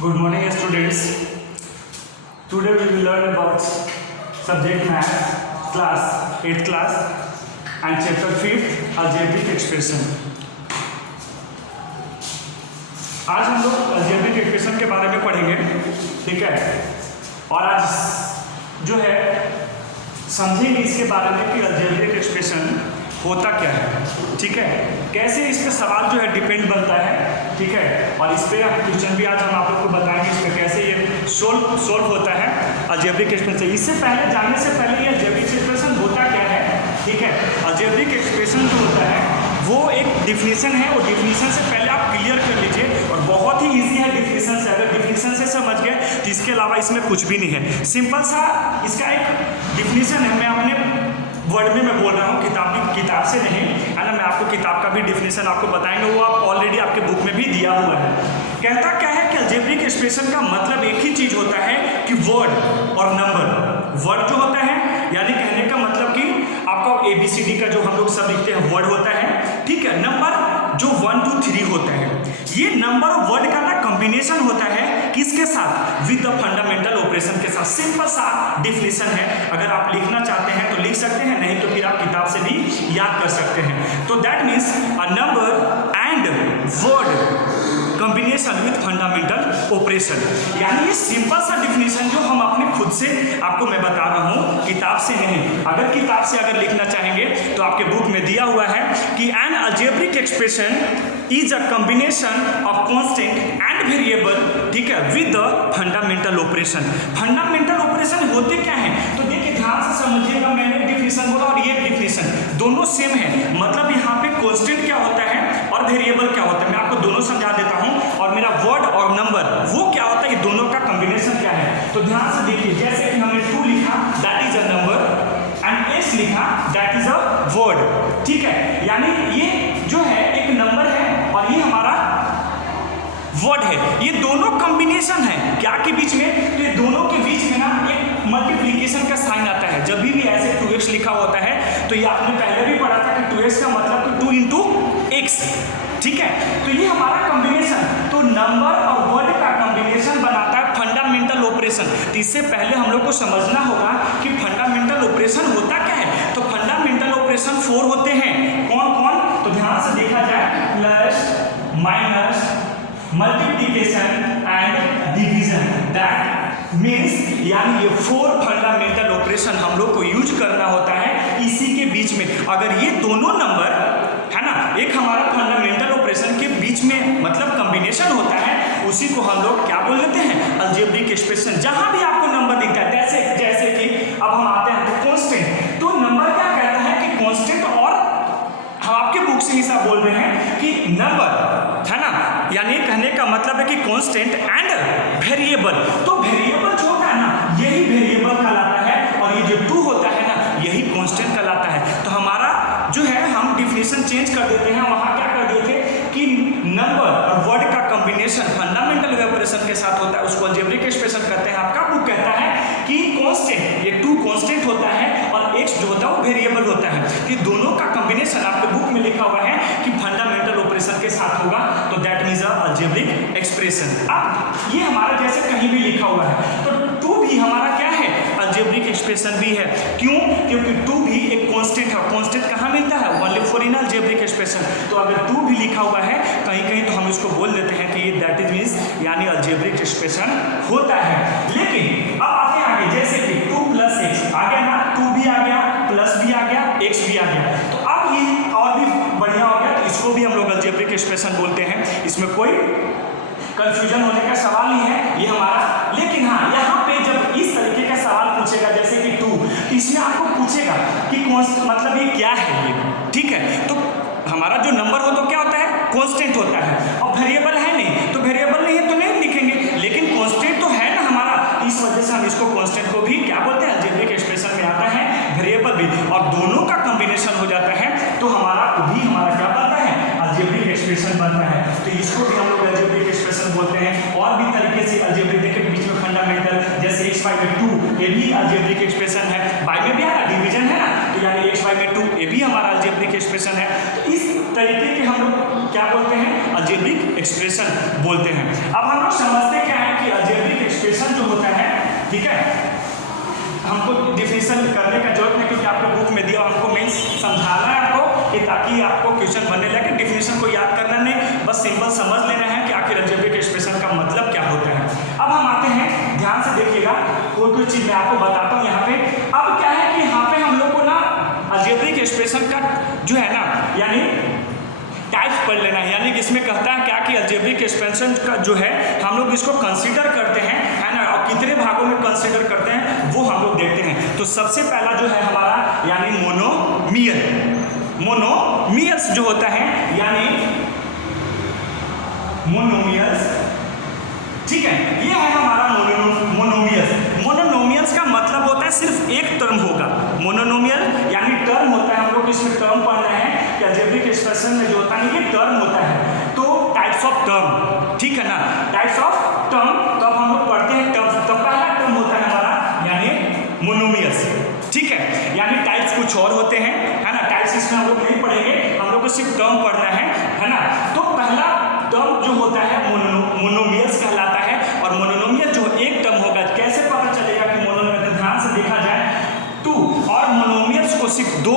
Good morning, students. Today we will learn about subject math, class 8th class, and chapter 5th algebraic expression. आज हम लोग algebraic expression के बारे में पढ़ेंगे, ठीक है? और आज जो है समझेंगे इसके बारे में कि algebraic expression होता क्या है, ठीक है? कैसे इस पे सवाल जो है डिपेंड बनता है, ठीक है? और इस पे क्वेश्चन भी आज हम आप लोग को बताएंगे इस पे कैसे ये सोल्व होता है अलजेब्रिक एक्सप्रेशन। इससे पहले जानने से पहले ये अलजेब्रिक एक्सप्रेशन होता क्या है, ठीक है? अलजेब्रिक एक्सप्रेशन जो होता है वो एक डिफिनीशन है, और डिफिनीशन से पहले आप क्लियर कर लीजिए, और बहुत ही ईजी है डिफिनीशन से। अगर डिफिनीशन से समझ गए तो इसके अलावा इसमें कुछ भी नहीं है। सिंपल सा इसका एक डिफिनीशन है, मैं अपने वर्ड में मैं बोल रहा हूँ, किताब से नहीं है ना। मैं आपको किताब का भी डिफिनीशन आपको बताएंगे, वो आप ऑलरेडी आपके बुक में भी दिया हुआ है। कहता क्या है कि अलजेब्रिक एक्सप्रेशन का मतलब एक ही चीज होता है कि वर्ड और नंबर। वर्ड जो होता है यानी कहने का मतलब कि आपका ABCD का जो हम लोग सब लिखते हैं वर्ड होता है, ठीक है? नंबर जो 1 2 3 होता है, ये नंबर और वर्ड का ना कॉम्बिनेशन होता है किसके साथ? विद द फंडामेंटल ऑपरेशन के साथ। सिंपल सा डिफिनीशन है, अगर आप लिखना चाहते हैं तो लिख सकते हैं, नहीं तो फिर आप किताब से भी याद कर सकते हैं। तो that means a number and word combination with fundamental operation, यानी ये सिंपल सा डिफिनीशन जो हम अपने खुद से आपको मैं बता रहा हूँ, किताब से नहीं। अगर किताब से अगर लिखना चाहेंगे तो आपके बुक में दिया हुआ है कि N algebraic expression is a combination of constant and variable, ठीक है, with the fundamental operation. Fundamental operation होते क्या है? तो देखिए ध्यान से समझिएगा, मैंने डिफिनीशन बोला और ये डिफिनीशन दोनों सेम है। मतलब यहाँ पे कांस्टेंट क्या होता है और वेरिएबल क्या होता है, मैं आपको दोनों समझा देता हूँ। और मेरा वर्ड और नंबर वो क्या होता है, ये दोनों का कॉम्बिनेशन क्या है। तो ध्यान से देखिए, जैसे कि हमने 2 लिखा that is a number and S लिखा दैट इज अ वर्ड, ठीक है? यानी ये जो है एक नंबर है और ये हमारा वर्ड है। ये दोनों कॉम्बिनेशन है क्या के बीच में? तो ये दोनों के बीच में ना एक मल्टीप्लिकेशन का साइन आता है। जब भी ऐसे 2x लिखा होता है तो ये आपने पहले भी पढ़ा था कि 2x का मतलब तो 2 into x, ठीक है? तो ये हमारा कॉम्बिनेशन, तो नंबर और वर्ड का कॉम्बिनेशन बनाता है फंडामेंटल ऑपरेशन। तो इससे पहले हम लोग को समझना होगा कि फंडामेंटल ऑपरेशन होता क्या है। तो फंडामेंटल ऑपरेशन 4 होते हैं। कौन कौन? तो ध्यान से देखा जाए, plus, minus, multiplication and division. That means यानी ये 4 फंडामेंटल ऑपरेशन हम लोग को यूज करना होता है इसी के बीच में। अगर ये दोनों नंबर है ना, एक हमारा फंडामेंटल ऑपरेशन के बीच में मतलब कॉम्बिनेशन होता है, उसी को हम लोग क्या बोल देते हैं? Algebraic expression. जहां भी आपको नंबर दिखता है, जैसे कि अब हम आते हैं तो कांस्टेंट, तो नंबर क्या कहता है कि कांस्टेंट, और हम आपके बुक से ही सब बोल रहे हैं कि नंबर है ना, यानी कहने का मतलब है कि कांस्टेंट एंड वेरिएबल। तो वेरिएबल जो होता है ना, यही वेरिएबल कहलाता है, और ये जो 2 होता है ना, यही कांस्टेंट कहलाता है। तो हमारा जो है हम डिफिनीशन चेंज कर देते हैं, वहां क्या कर दिए थे कि नंबर और वर्ड का कॉम्बिनेशन फंडामेंटल ऑपरेशन के साथ होता है, उसको अलजेब्रिक एक्सप्रेशन कहते हैं। आपका बुक कहता है कि कांस्टेंट, ये 2 कांस्टेंट होता है और x जो होता है वो वेरिएबल होता है। ये दोनों का कॉम्बिनेशन आपके बुक में लिखा हुआ है कि फंडामेंटल ऑपरेशन के साथ होगा, तो दैट मीन्स अलजेब्रिक एक्सप्रेशन। अब ये हमारा जैसे कहीं भी लिखा हुआ है, तो 2 भी हमारा क्या है? अलजेब्रिक एक्सप्रेशन भी है। क्यों? क्योंकि 2 भी एक कांस्टेंट है। कांस्टेंट कहाँ मिलता है? Only for in algebraic expression. तो अगर 2 भी लिखा हुआ है कहीं कहीं, तो हम इसको बोल देते हैं कि ये दैट इज मीन्स यानी अलजेब्रिक एक्सप्रेशन होता है। लेकिन अब आते हैं आगे, जैसे कि 2 + x आ गया ना, 2 भी आ गया, प्लस भी आ गया, x भी आ गया। तो अब ये और भी बढ़िया हो गया, तो इसको भी हम लोग अलजेब्रिक एक्सप्रेशन बोलते हैं। इसमें कोई कंफ्यूजन होने का सवाल नहीं है ये हमारा। लेकिन हाँ, यहाँ पे जब इस तरीके का सवाल पूछेगा जैसे कि 2, तो इसमें आपको पूछेगा कि मतलब ये क्या है ये, ठीक है? तो हमारा जो नंबर हो तो क्या होता है? कांस्टेंट होता है, और वेरिएबल है नहीं, तो वेरिएबल नहीं है तो नहीं लिखेंगे, लेकिन कांस्टेंट तो है ना हमारा, इस वजह से हम इसको कांस्टेंट को भी क्या बोलते हैं? अलजेब्रिक एक्सप्रेशन में आता है वेरिएबल भी, और दोनों का कॉम्बिनेशन हो जाता है तो हमारा क्या बनता है? अलजेब्रिक एक्सप्रेशन बनता है। तो इसको भी हम लोग अलजेब्रिक एक्सप्रेशन बोलते हैं। और भी तरीके से अलजेब्रिक के बीच में फंडामेंटल, जैसे x/2 ये भी अलजेब्रिक एक्सप्रेशन है। बाय में भी हमारा डिवीजन है ना, तो यानी x/2 ये भी हमारा अलजेब्रिक एक्सप्रेशन है। तो इस तरीके के हम लोग क्या क्या बोलते हैं, अलजेब्रिक एक्सप्रेशन बोलते हैं। अब हम लोग समझते क्या है कि अलजेब्रिक एक्सप्रेशन जो होता है, ठीक है, हमको डिफिनेशन करने का जरूरत नहीं क्योंकि आपको बुक में दिया, हमको मेन समझाना है आपको कि ताकि आपको क्वेश्चन बनने लगे। डिफिनेशन को याद करना नहीं, बस सिंपल समझ लेना है कि आखिर अलजेब्रिक एक्सप्रेशन का मतलब क्या होता है। अब हम आते हैं, ध्यान से देखिएगा, कोई चीज़ मैं आपको बताता हूँ यहाँ पे। अब क्या है कि यहाँ पे हम लोग को ना अलजेब्रिक एक्सप्रेशन का जो है ना, यानी टाइप पढ़ लेना है। यानी कि इसमें कहता है क्या कि अलजेब्रिक एक्सपेंशन का जो है हम लोग इसको कंसीडर करते हैं, है ना, और कितने भागों में कंसीडर करते हैं वो हम लोग देखते हैं। तो सबसे पहला जो है हमारा यानी मोनोमियल, मोनोमियल्स जो होता है यानी मोनोमियल्स, ठीक है, ये है हमारा मोनोमियल्स। मोनोमियल्स का मतलब होता है सिर्फ एक टर्म होगा। मोनोमियल यानी टर्म होता है, हम लोग इसमें टर्म पढ़ रहे हैं कि अलजेब्रिक एक्सप्रेशन में जो होता है ये टर्म होता है। तो टाइप्स ऑफ टर्म, ठीक है ना, टाइप्स ऑफ टर्म, तो अब हम लोग पढ़ते हैं टर्म। तो पहला टर्म होता है हमारा यानी मोनोमियल्स, ठीक है, यानी टाइप्स कुछ और होते हैं, है ना, टाइप्स इसमें हम लोग नहीं पढ़ेंगे, हम लोग को सिर्फ टर्म पढ़ना है ना। तो पहला टर्म जो होता है मोनोमियल्स कहलाता है। और मोनोमियल जो एक टर्म होगा, कैसे पता चलेगा कि मोनोमियल, ध्यान से देखा जाए टू और मोनोमियल्स को सिर्फ दो,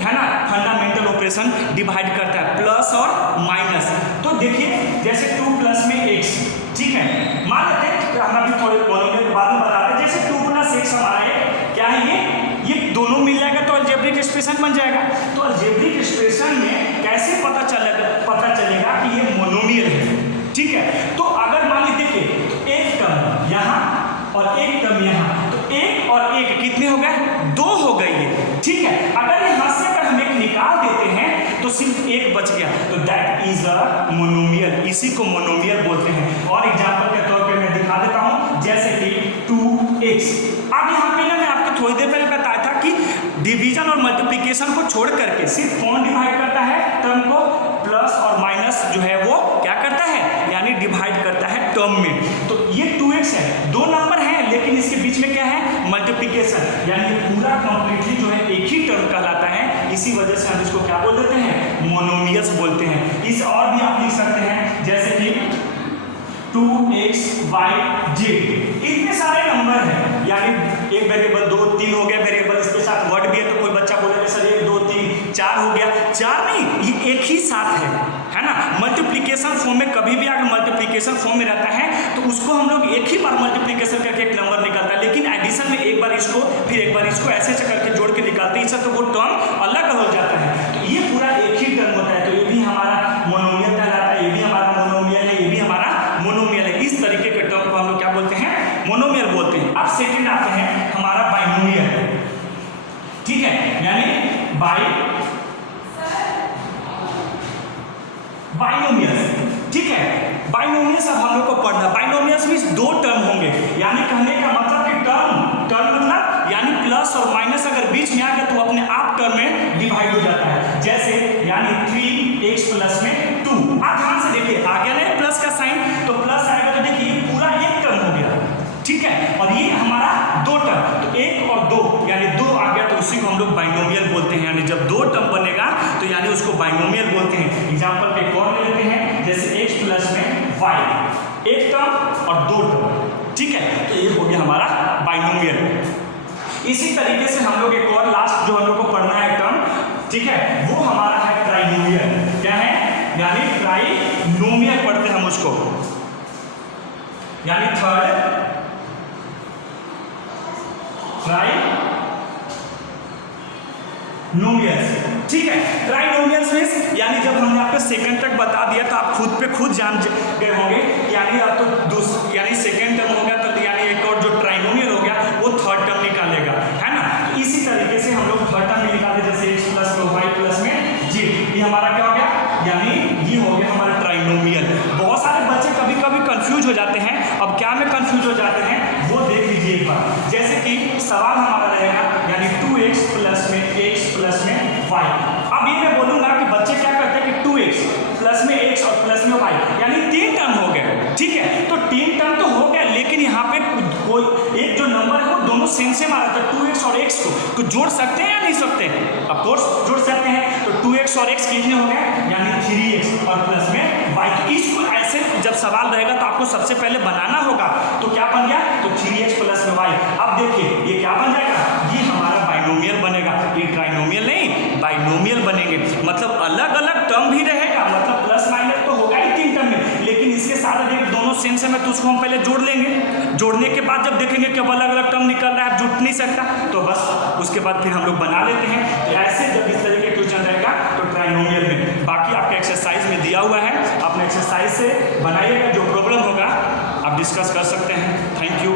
है ना, फंडामेंटल ऑपरेशन डिवाइड करता है, प्लस और माइनस। तो देखिए जैसे 2 प्लस में x, ठीक है, मान लेते हैं, हम अभी थोड़े मोनोमियल के बाद में बताते हैं, जैसे 2 प्लस x हमारे क्या है, ये दोनों मिल जाएगा तो अलजेब्रिक एक्सप्रेशन बन जाएगा। तो अलजेब्रिक एक्सप्रेशन में कैसे पता चलेगा कि ये मोनोमियल है, ठीक है। तो अगर मान लीजिए देखिए एक टर्म यहाँ और एक टर्म यहाँ, तो एक और एक कितने हो गए, 2 हो गए ये, ठीक है। अगर यहाँ से अगर हम एक निकाल देते हैं तो सिर्फ एक बच गया, तो दैट इज अ मोनोमियल, इसी को मोनोमियल बोलते हैं। और एग्जांपल के तौर पे मैं दिखा देता हूँ, जैसे कि 2x। अब यहाँ पे ना मैं आपको थोड़ी देर पहले बताया था कि डिवीजन और मल्टीप्लिकेशन को छोड़ करके सिर्फ कौन डिवाइड करता है टर्म को, प्लस और माइनस जो है वो क्या करता है, यानी डिवाइड करता है टर्म में। तो ये 2x है, 2 नंबर है, लेकिन इसके बीच में क्या है, मल्टीप्लिकेशन, यानी पूरा कंप्लीटली जो है एक ही टर्म कहलाता है। इसी वजह से हम इसको क्या बोल देते हैं, मोनोमियल्स बोलते हैं। इस और भी आप लिख सकते हैं, जैसे कि 2x y z, इतने सारे नंबर हैं, यानी एक वेरिएबल 2 3 हो गया वेरिएबल, इसके साथ वर्ड भी है। तो कोई बच्चा बोलेगा सर 1 2 3 4 हो गया, 4 नहीं, ये एक ही साथ है ना। मल्टीप्लिकेशन फॉर्म में कभी भी अगर मल्टीप्लिकेशन फॉर्म में रहता है तो उसको हम लोग एक ही बार मल्टीप्लिकेशन करके एक नंबर निकलता है, लेकिन एडिशन में एक बार इसको फिर एक बार इसको ऐसे करके जोड़ के निकालते हैं, इससे तो वो टर्म अलग हो जाता है। तो ये पूरा एक ही टर्म होता है, तो ये भी हमारा मोनोमियल कहलाता है, ये भी हमारा मोनोमियल है, ये भी हमारा मोनोमियल है। इस तरीके के टर्म को हम लोग क्या बोलते हैं, मोनोमियल बोलते हैं। अब सेकंड आते हैं हमारा बाइनोमियल, ठीक है, यानी बाइनोमियल्स, ठीक है। बाइनोमियल्स अब हम लोग को पढ़ना, बाइनोमियल्स में 2 टर्म होंगे, यानी कहने का मतलब कि टर्म मतलब यानी प्लस और माइनस अगर बीच में आ गया तो अपने आप टर्म में डिवाइड हो जाता है। जैसे यानी 3x प्लस में 2, आप ध्यान से देखिए आ गया ना प्लस का साइन, तो प्लस आएगा तो देखिए ये पूरा एक टर्म हो गया, ठीक है, और ये हमारा 2 टर्म, तो 1 और 2 यानी 2 आ गया, तो उसी को हम लोग बाइनोमियल बोलते हैं। यानी जब 2 टर्म बनेगा तो यानी उसको बाइनोमियल बोलते हैं। एग्जांपल पे कौन ले लेते हैं, जैसे x प्लस में y, एक टर्म और 2 टर्म, ठीक है, तो ये हो गया हमारा बाइनोमियल। इसी तरीके से हम लोग एक और लास्ट जो हम लोग को पढ़ना है टर्म, ठीक है, वो हमारा है ट्राइनोमियल। क्या है, यानी ट्राइनोमियल पढ़ते हैं हम उसको, यानी थर्ड ट्राइनोमियल्स, ठीक है। ट्राइनोमियल्स में यानी जब हमने आपको सेकंड तक बता दिया तो आप खुद पे खुद जान गए होंगे, यानी अब तो यानी सेकंड टर्म हो गया, तो यानी एक और जो ट्राइनोमियल हो गया वो थर्ड टर्म निकालेगा, है ना। इसी तरीके से हम लोग थर्ड टर्म निकालते, जैसे x प्लस में y प्लस में z, ये हमारा क्या हो गया, यानी ये हो गया हमारा ट्राइनोमियल। बहुत सारे बच्चे कभी कभी कंफ्यूज हो जाते हैं, अब क्या में कंफ्यूज हो जाते हैं वो देख लीजिए एक बार। जैसे कि सवाल हमारा रहेगा, यानी 2x प्लस में x प्लस में y। अब ये मैं बोलूंगा कि बच्चे क्या करते हैं कि 2x प्लस में x और प्लस में y, यानी 3 टर्म हो गए, ठीक है। तो 3 टर्म तो हो गया, लेकिन यहाँ पे कोई एक जो नंबर है वो दोनों सेम सेम आ रहा था, 2x 2x और x को जोड़ सकते हैं या नहीं सकते हैं? ऑफ कोर्स जोड़ सकते हैं। तो 2x और x कितने हो गए, यानी 3x और प्लस में y। तो इसको ऐसे जब सवाल रहेगा तो आपको सबसे पहले बनाना होगा। तो क्या बन गया, तो 3x प्लस में y। अब देखिए ये क्या बन जाएगा, ये हमारा बाइनोमियल बनेगा, ये ट्राइनोमियल नहीं बाइनोमियल बनेंगे। मतलब अलग अलग टर्म भी रहेगा, मतलब प्लस माइनस तो होगा ही 3 टर्म में, लेकिन इसके साथ अगर दोनों सेम सेम है तो उसको हम पहले जोड़ लेंगे। जोड़ने के बाद जब देखेंगे कि अब अलग अलग टर्म निकल रहा है, जुट नहीं सकता, तो बस उसके बाद फिर हम लोग बना लेते हैं। तो ऐसे जब इस तरह के क्वेश्चन रहेगा तो ट्राइनोमियल में। बाकी आपके एक्सरसाइज में दिया हुआ है, अपने एक्सरसाइज से बनाइएगा, जो प्रॉब्लम होगा आप डिस्कस कर सकते हैं। Thank you.